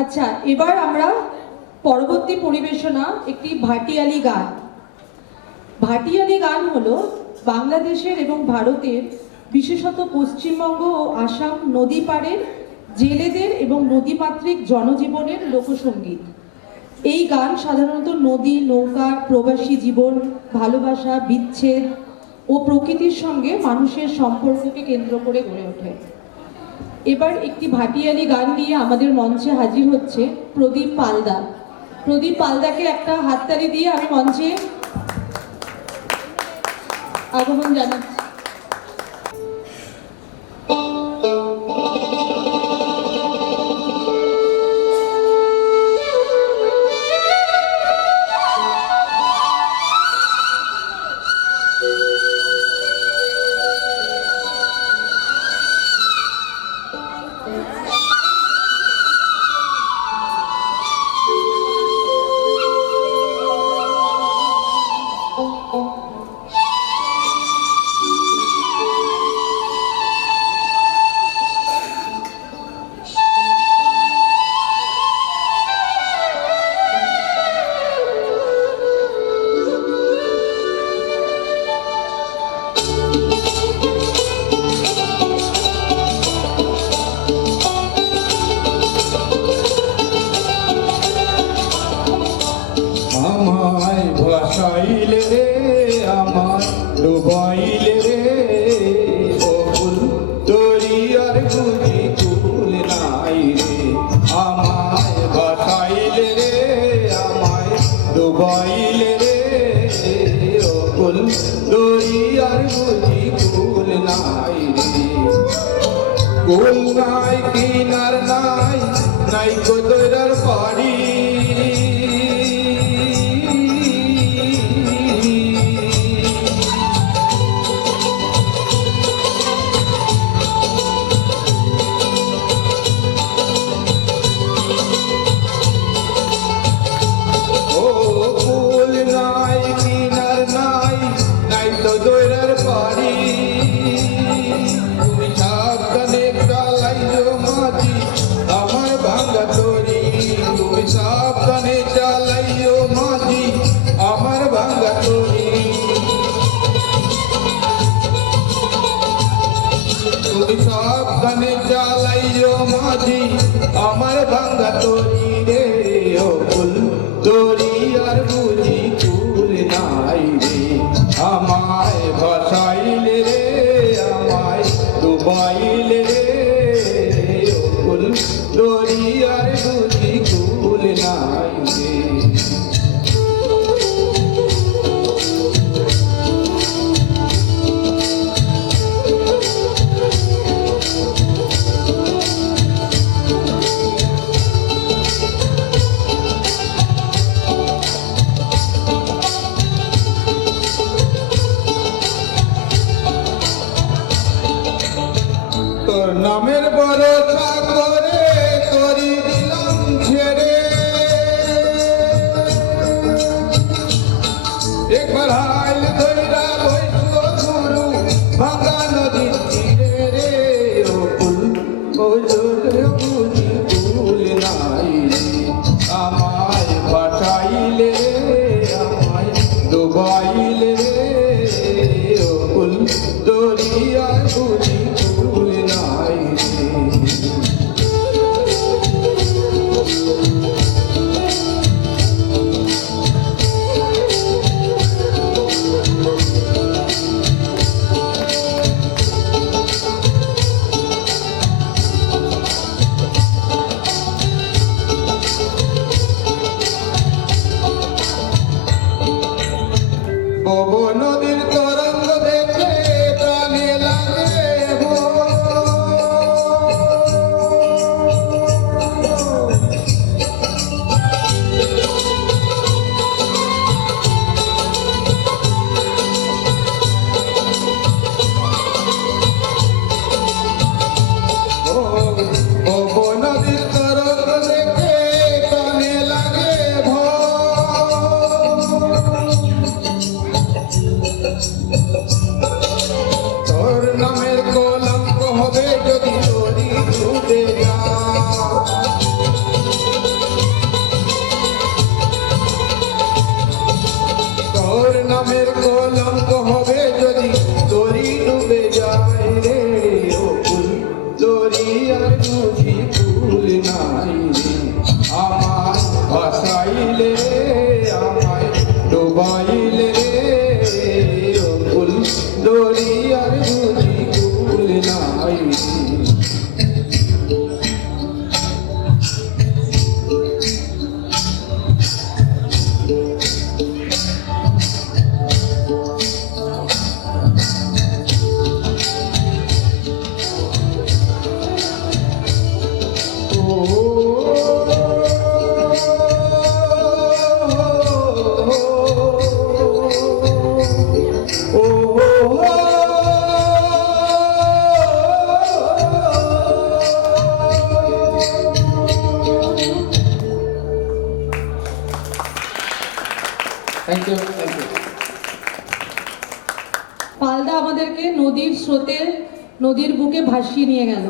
আচ্ছা, এবার আমরা পরবর্তী পরিবেশনা একটি ভাটিয়ালি গান। ভাটিয়ালি গান হলো বাংলাদেশের এবং ভারতের, বিশেষত পশ্চিমবঙ্গ ও আসাম নদী পাড়ের জেলেদের এবং নদীমাতৃক জনজীবনের লোকসঙ্গীত। এই গান সাধারণত নদী, নৌকা, প্রবাসী জীবন, ভালোবাসা, বিচ্ছেদ ও প্রকৃতির সঙ্গে মানুষের সম্পর্ককে কেন্দ্র করে গড়ে ওঠে। এবার একটি ভাটিয়ালি গান নিয়ে আমাদের মঞ্চে হাজির হচ্ছে প্রদীপ পালদা। প্রদীপ পালদাকে একটা হাততালি দিয়ে আমি মঞ্চে আগমন জানাচ্ছি। আমায় ভাসাইলে রে, আমায় ডুবাইলে রে, ও ফুল তোরি আর বুঝি ফুল নাই রে। আমায় ভাসাইলে রে, আমায় ডুবাইলে রে, ও ফুল তোরি আর বুঝি ফুল নাই রে। কুল নাই, কিনার নাই, নাই কোদরার পাড়ি। সাবধানে চালাইও মাঝি আমার ভাঙ্গা তরি রে, ও ফুল তরি আর বুঝি ফুল নাই রে। আমায় ভাসাইলে রে, আমায় ডুবাইলে রে, ও ফুল তরি আর বুঝি ফুল নাই রে। তোর নামের ভরসা করে তোরি দিলাম ছেড়ে, একবার হাইল ধইরা বইছো গুরু ভাঙা নদীর তীরে রে, ও ফুল ও বুঝি ফুল নাই রে। আমায় বাঁচাইলে, আমায় ডুবাইলে রে, ও ফুল দরিয়া বুঝি ফুল নাই রে। বব নদীর তরঙ্গ দেখে প্রাণে লাগে বব নদীর তরঙ্গ দেখে প্রাণে লাগে নামের কলঙ্ক হবে যদি তরি ডুবে যায় রে ও ফুল তরি আর বুঝি ফুল নাই রে আমায় ভাসাইলে আমায় ডুবাইলে রে ও ফুল তরি আর বুঝি ফুল নাই রে থ্যাংক ইউ থ্যাংক ইউ। পালদা আমাদেরকে নদীর স্রোতে নদীর বুকে ভাসিয়ে নিয়ে গেল।